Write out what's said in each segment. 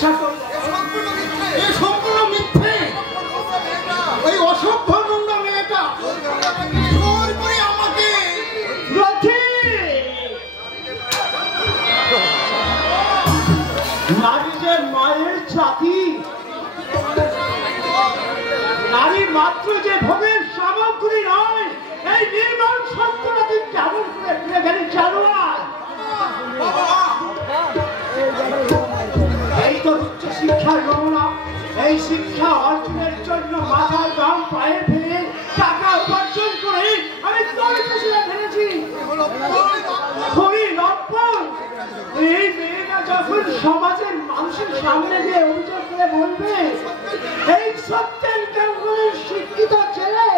বিশ্বাস করি এই সম্পূর্ণ মিথ্যে। ওই অসভ্য নোংরা মেয়েটা জোর করে আমাকে নারী যে মায়ের জাতি, নারী মাত্র যে ভোগের সামগ্রী নয়, এই নির্মল সত্যটা তুই কেমন করে ফিরে গেলি জানোয়ার? এই তো উচ্চ শিক্ষার নমুনা। এই শিক্ষা অর্জনের জন্য মাথার দাম পায়ে ফেলে টাকা উপার্জন করে আমি তোর পেছনে ফেলেছি। এই মেয়েটা যখন সমাজের মানুষের সামনে দিয়ে অভিযোগ করে বলবে এই সত্যের শিক্ষিত ছেলে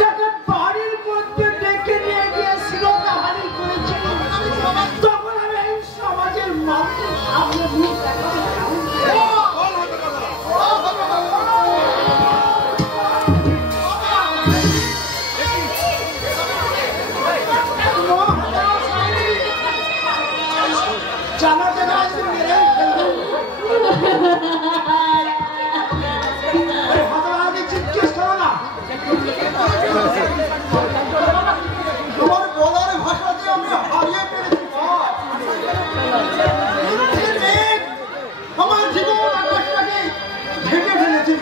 যাকে বাড়ির মধ্যে ডেকে নিয়ে গিয়ে শিরোধারী করেছে, তখন আমি এই সমাজের মানুষের সামনে মুখ দেখাবো। তোমার বলার ভাষা দিয়ে আমি হারিয়ে পেরেছি। আমার জীবন আকাশটাকে ঢেকে ফেলেছি।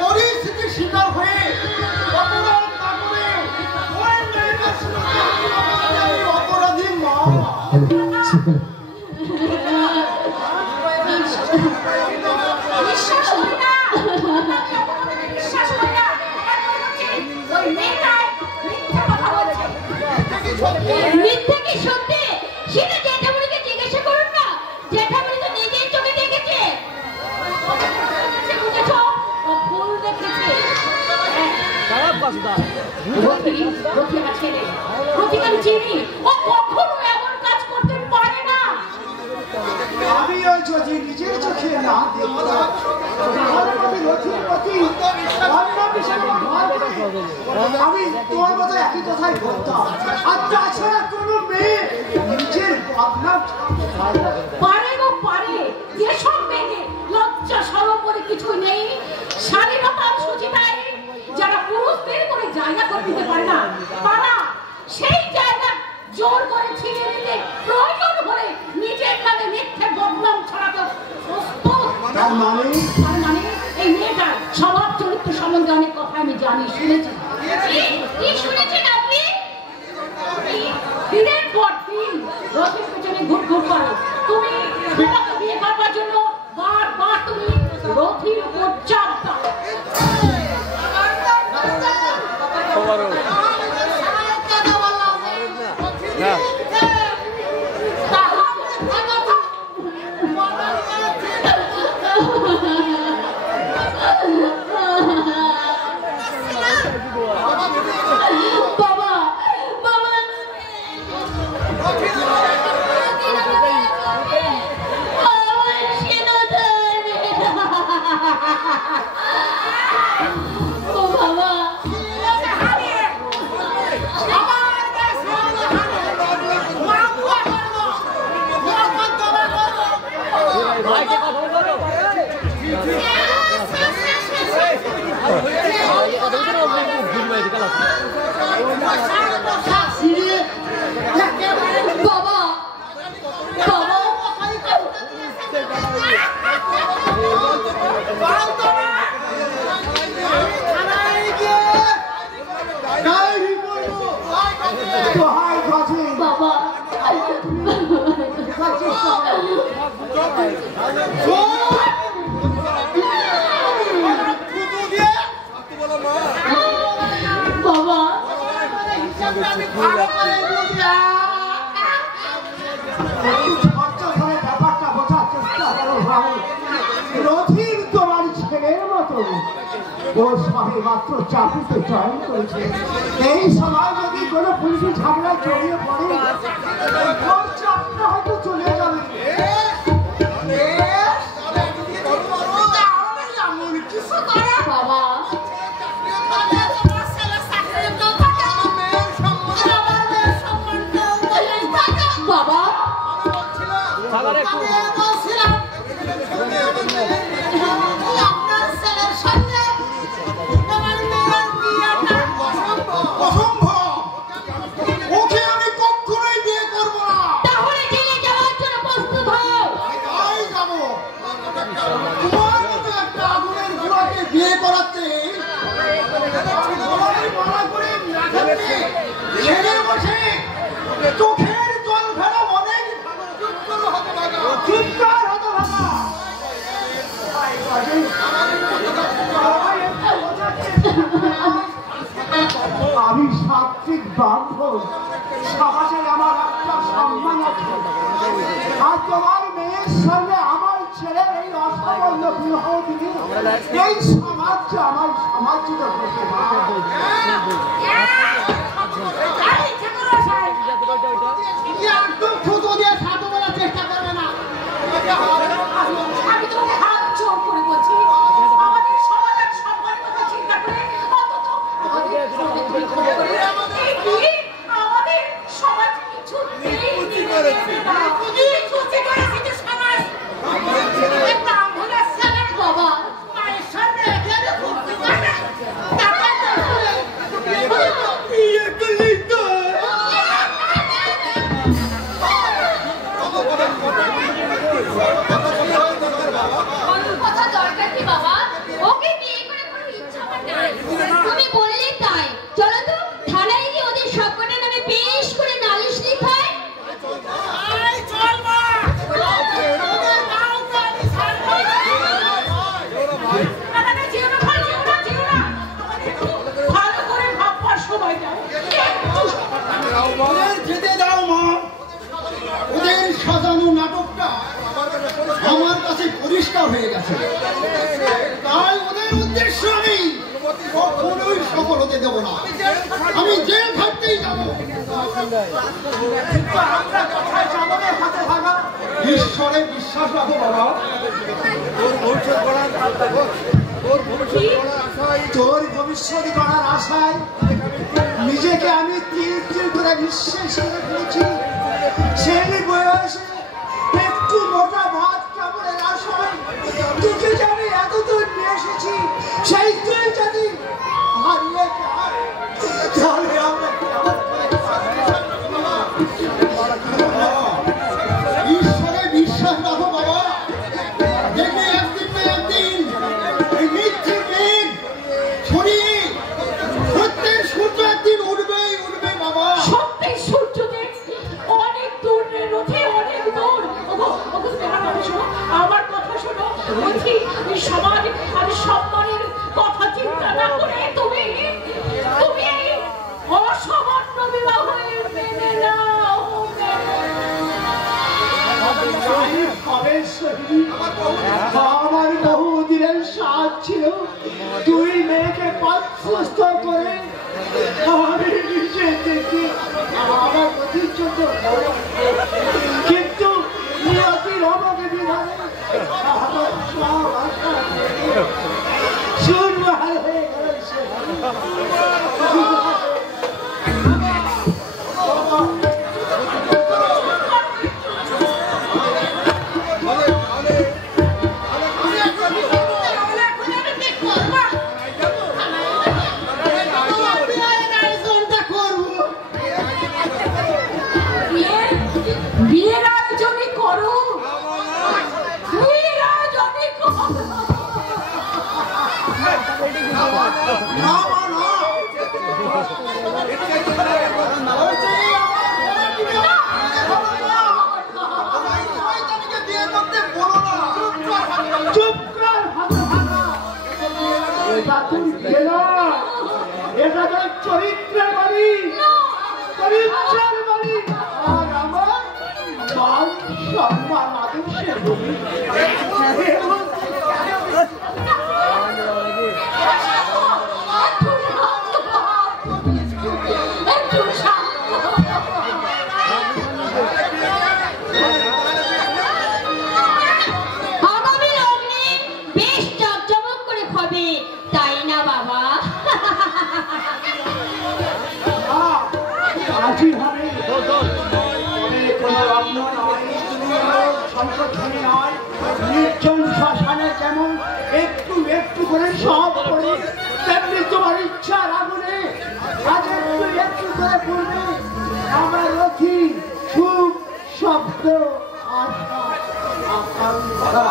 পরিস্থিতির শিকার হয়ে অপরাধী মা। মিথ্যে কি সত্যি সেটা জ্যাঠামণিকে জিজ্ঞাসা করুন না। জ্যাঠামণি তো নিজেই চোখে দেখেছে। ভুল দেখেছে। আমিও যদি নিজের চোখে না আমি তোমার মতো একই কথাই বলতাম। আর তাছাড়া কোনো মেয়ে নিজের বদনাম পারে গো পারে। যেসব মেয়ে লজ্জা সরম বলে কিছু নেই, স্বাধীনতার সুচিতায় যারা পুরুষদের করে জায়গা করে দিতে পারে না, তারা সেই জায়গা জোর করে ছিনিয়ে নিতে প্রয়োজন হলে নিজের নামে মিথ্যে বদনাম ছড়াতে প্রস্তুত। তার মানে এই মেয়েটার স্বভাব চরিত্র সম্বন্ধে অনেক কথা আমি জানি, শুনেছি। কি শুনেছেন আপনি? দিনের পর দিন রথের পেছনে ঘুর ঘুর করো। তুমি বেটাকে বিয়ে করবার জন্য বারবার তুমি রথের উপর চাপ দাও। ব্যাপারটা বোঝার চেষ্টা করো ভাই। রথির তোমার ছেলের মতো ওর স্বামী মাত্র চাকরিতে জয়েন করেছে। এই সময় যদি কোনো পুলিশি ঝামেলায় জড়িয়ে পড়ে ওর চাকরিটা হয়তো চলে যাবে। চোখের জল ফেলা অনেক চিৎকার হতো ভাঙা। আমি সাত্বিক ব্রাহ্মণ, সমাজে আমার একটা সম্মান আছে। আর তোমার মেয়ের সঙ্গে আমার ছেলের এই অসামান্য বিবাহ দিনে এই সমাজ আমার সমাজিত করতে একদম থুতু দিয়ে সাধু বলার চেষ্টা করবে না। আমি তোমাকে হাত জোর করে বলছি, আমাদের সমাজের সম্মান কথা চিন্তা করে অন্তত আমাদের সমাজ কিছু বাবা মায়ের সামনে কথা দরকার কি বাবা? ওকে বিয়ে করে কোনো ইচ্ছা আমার নাই। তুমি বললে তাই। চলো তো থানায় গিয়ে ওদের সবকটার নামে পেশ করে নালিশ লিখাই। চল মা ভালো করে ভাববার সময় দাও। ওদের যেতে দাও মা। ওদের সাজানো নাটকটা আমার কাছে পরিষ্কার হয়ে গেছে, তাই ওদের উদ্দেশ্য আমি কখনোই সফল হতে দেব না। আমি জেল খাটতেই যাব। ঈশ্বরে বিশ্বাস রাখো বাবা। তোর ভবিষ্যৎ গড়ার আশায় নিজেকে আমি তিল তিল করে নিঃশেষ করে ফেলেছি। সেই বয়সে একটু মোটা ভাত কাপড়ের আশায় তোকে যে আমি এতদূর নিয়ে এসেছি, সেই তুই যদি হারিয়ে যায় তাহলে আমরা ঈশ্বরে বিশ্বাস রাখো বাবা। দেখবে একদিন না একদিন এই মিথ্যে মেঘ ছড়িয়ে সত্যের সূর্য একদিন উঠবেই উঠবে বাবা। সত্যের সূর্যদেব অনেক দূর রথে অনেক দূর। আমার কথা শোনো, বলছি সমাজ আর সম্মানের কথা চিন্তা না করে তুমি অসামান্য বিবাহের মেনে নাও। আমার বহুদিনের সাথ ছিল, তুই মেয়েকে পথস্থ করে আমি নিজে দেখি আমার প্রতিচ্ছন্ন, কিন্তু নিয়তির অবকে বিধানে আমার সব আশা শূন্যহার হয়ে গেল। বিয়ের আয়োজনই করো, বিয়ের আয়োজনই করো। এটা তোর চরিত্রের বাড়ি, চরিত্রের বাড়ি, আর আমার মান সম্মান আদর্শের ভূমি। আগামী লগ্নে বেশ জাঁকজমক করে হবে, তাই না বাবা? রাজি হবে, কোনো লগ্ন নয়, সংশোধনী নয়, নির্জন শ্মশানে যেমন একটু একটু করে সব করে, তেমনি তোমার ইচ্ছার আগুনে আজ একটু একটু করে পড়বে আমার রথি সুখ শব্দ আশা আকাঙ্ক্ষা।